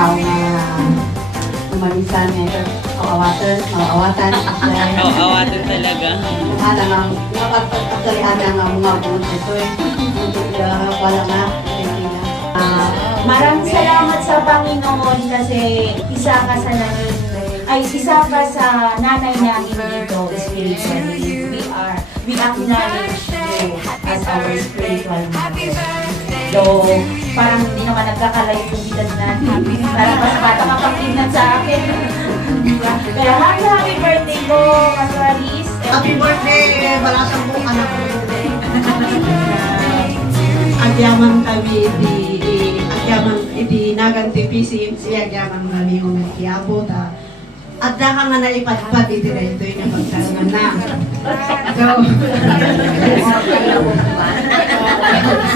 tao na lumalisan ngayon. Awatan. Awatan talaga. Ana nga, napagkakalian nga mga buwan ito eh. Wala na. Maraming salamat sa Panginoon kasi isa ka sa nanay namin dito spiritually. We acknowledge you as our spiritual mother. So, parang hindi naman nagkakalayo yung edad natin. Parang mas bata kapag-tignan sa akin. Kaya happy birthday ko, Paswaris. Happy birthday! Balasang po anak ko. Agyaman kami di naganti PCM siya agyaman kami yung kiabo ta. At daka nga naipadpad iti na ito yung napagkaroon na.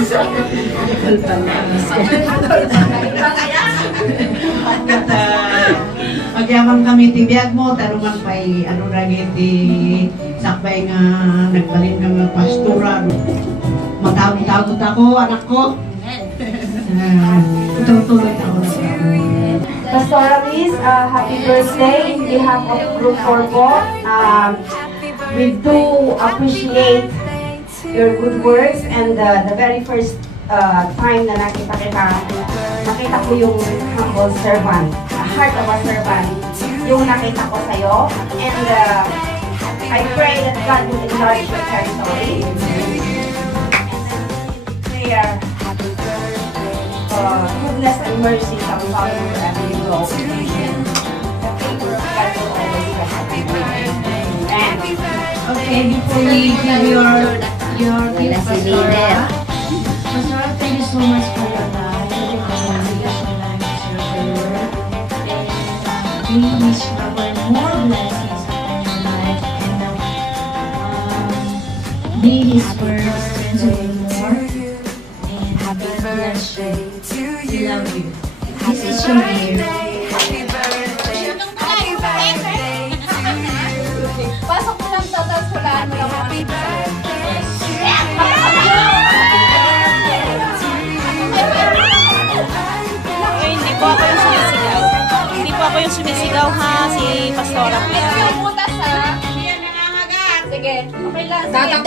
So, agyaman kami tibiyag mo, taruman pa'y ano ragit di sakbay nga nagbalin ng pastura. Matawag-tawag ako, anak ko. Tutuloy ako na Pastoralis, happy birthday in behalf of Group 4 po. We do appreciate your good words and the very first time na nakita ko yung humble servant, heart of a servant, yung nakita ko sa'yo. And I pray that God will enlarge your territory. Prayer. Goodness and mercy shall follow you wherever you go. The favor of God will always rest upon you. Amen. Okay, before we give your gift, Pastora, thank you so much for your life. Thank you for your life to serve the Lord. And we wish our more blessings upon your life. And may His word strengthen you more. And happy birthday. We love you. This is your year. Pasok mo lang sa hulaan mo lang happy birthday. Hindi po ako yung sumisigaw. Hindi po ako yung sumisigaw ha, si Pastora. Yung butas ha. Sige. Okay lang. Daga.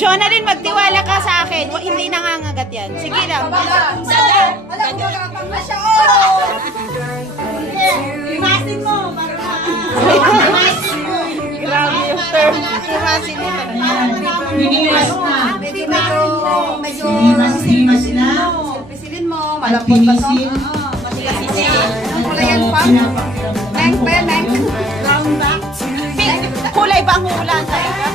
Jonah din, magtiwala ka sa akin. Hindi nangangagat yan. Sige lang. Imasin mo! Grabe yung term. Imasin mo. Biniwas na. Biniwas na. Pisilin mo. Malapot pa to. Kulay yan pa. Meng. Round back. Kulay ba ang hulaan sa iba?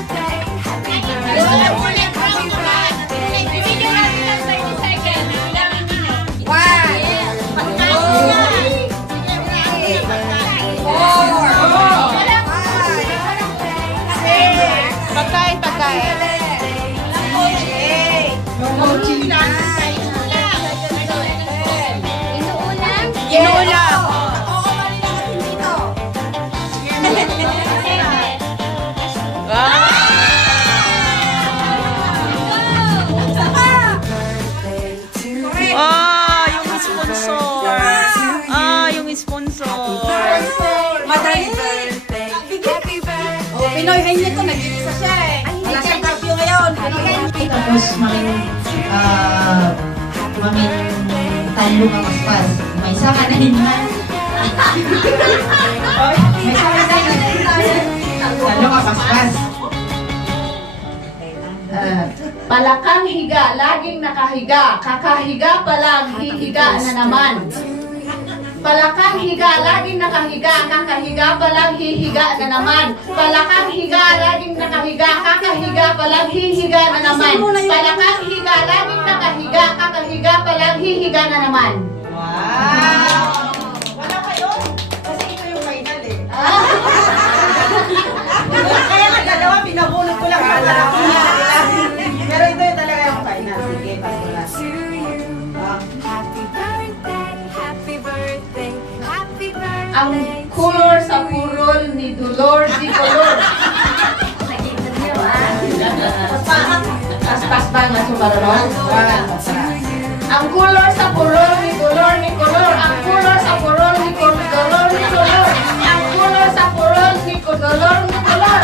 Pagkain. Inuulam. Yung sponsor. Madali birthday. Pinoy Henry ko, nag-iisa siya eh. Wala siyang curfew ngayon. Tapos mamin talo ka maspas. May isa ka na naman. May isa ka na talo ka maspas. Palakang higa, laging nakahiga. Kakahiga pa lang, hihiga na naman. Palakang higa, laging nakahiga. Kakahiga pa lang, hihiga na naman. Palakang higa, laging nakahiga. Kakahiga pa lang, hihiga na naman. Palakang higa, laging nakahiga. Kakahiga pa lang, hihiga na naman. Wow! Wala kayo? Kasi ito yung final eh. Kaya nagagawa, binabunod ko lang pala. Pero ito yung talaga yung final. Sige, Pastora. Ang color sa purol ni Dolor di Color. Paspas ba nga sumaroon? Ang kulor sa purol ni kolor ni kolor. Ang kulor sa purol ni kolor ni kolor. Ang kulor sa purol ni kolor ni kolor.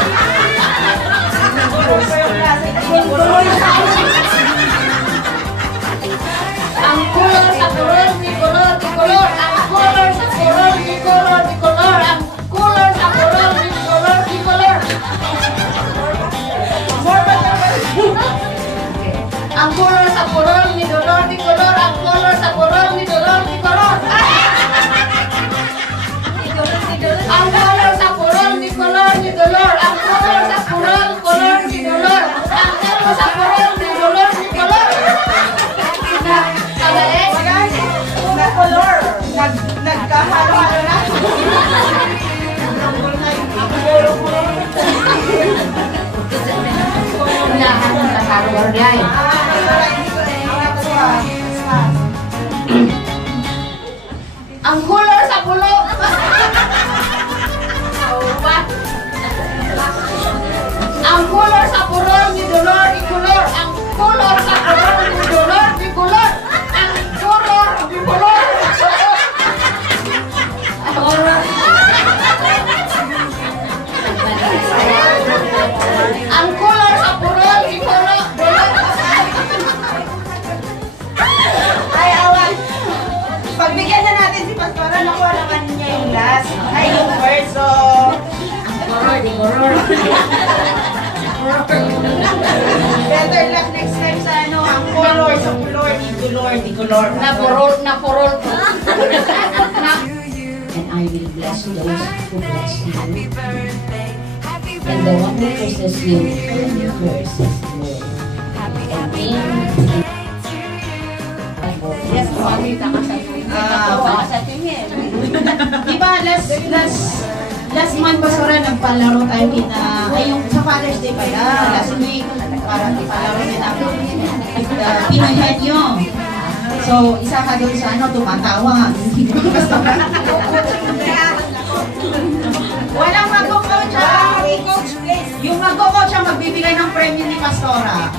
Ang kulor sa purol ni kolor ni kolor. Ang kulor sa purol ni kolor ni kolor. Ang kulor sa purol ni kolor ni kolor. Ang kulor sa purol ni dolor ni kolor. Ang kulor sa purol ni dolor ni kolor. Ang kulor sa purol ni kolor ni dolor. Ang kulor sa purol kolor ni dolor. Ang kulor sa purol ni dolor ni kolor. Kadali? Na color. Nagkahalo-halo na. Lahat ng kakalor niya eh. Ang kulor sa pulo. Ang kulor sa purol ni dolor ni kulor. Ang kulor sa purol ni dolor ni kulor. Ang kulor ni kulor. Ang kulor sa purol ni kulor. Ay, awan. Pagbigyan na natin si Pastora, nakuha naman niya yung last. Ay, yung first. So, better luck next time sa ano, ang color sa color, di color. Na purol ko. And I will bless those who bless you. And the one who curses you will curse his Lord. And Yes, kumamita ka sa tuwing. Tawa ka sa tingin. Diba, last month Pastora, nagpalaro tayo ay yung sa Father's Day pala, last week, para ipalaro niya namin Pinoy head nyo. So, isa ka doon sa ano, tumatawa. Hindi mo Pastora. Walang mag-coach ha. Yung mag-coach ang magbibigay ng premium ni Pastora.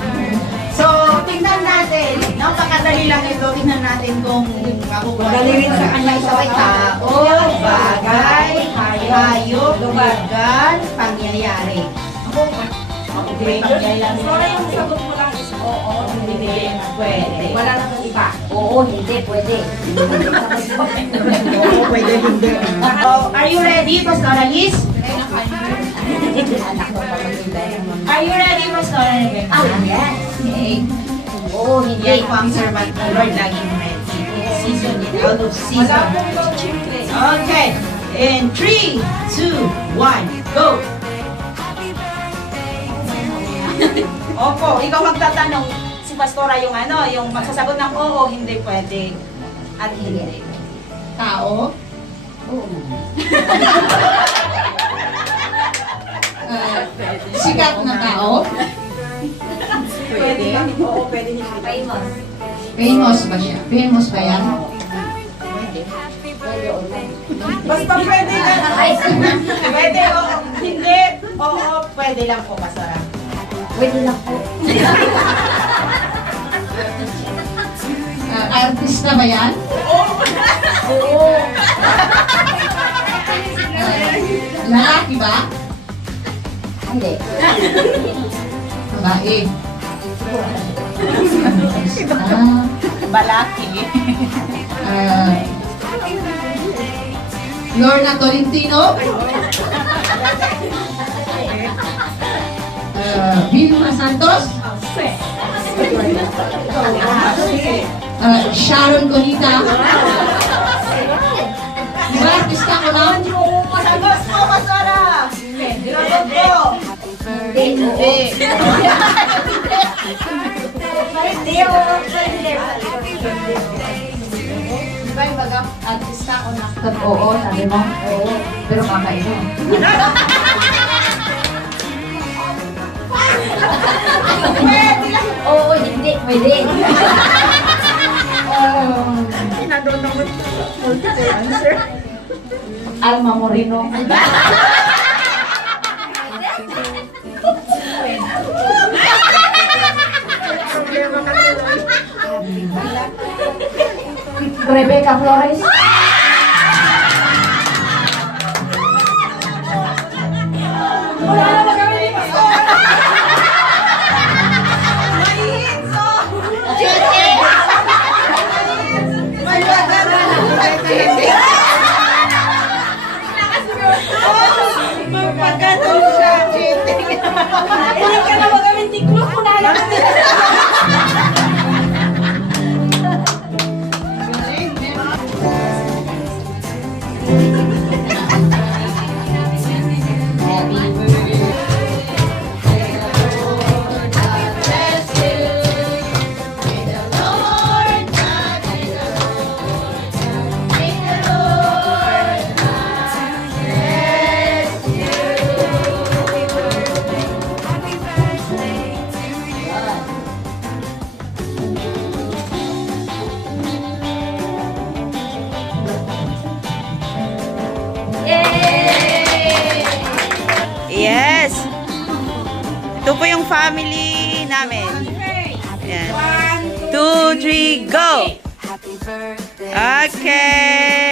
So, tingnan natin. Napakadali lang ito. Tingnan natin kung makukuha. Madali rin sa kanya sa tao, bagay, hayop, lugar, pangyayari. Okay, pangyayari. Sorry, yung sagot mo lang is oo, hindi, Pwede. wala nang iba. oo, hindi, pwede. Oo, pwede hindi. So, are you ready, Pastora Liz? Are you ready, Pastora Rebecca? yes. Okay. Oo, hindi. Yan po ang servant ng Lord, laging ready. Season it out of season. Okay. In 3, 2, 1, go! Opo, ikaw magtatanong. Si Pastora yung ano, yung magsasagot ng oo, hindi pwede. At hindi. Tao. Oo. Sikat na tao. Pwede. Oo, pwede hindi. Famous. Famous ba siya? Famous ba yan? Basta pwede na. Pwede, oo. Hindi. Oo, pwede lang po, Pastora. Pwede lang po. Artista ba yan? Oo. Lalaki ba? Hindi. Babae. Balaki. Lorna Tolentino. Vilma Santos. Sharon Conita. Diba, artista ko na? Sagot po, Pastora. Sagot po. Hindi. Diba yung baga, artista ko na? Oo, sabi mo? Oo. Pero kakainom. Oo, hindi. Pwede. Alma Moreno. Rebecca Flores. Wala na magkakaroon ni Pastora. Magpagkatong siya, cheating. Hindi ka na magawin tiklop ko na lang. Yes! Ito po yung family namin. Yan. 1, 2, 3, go! Okay!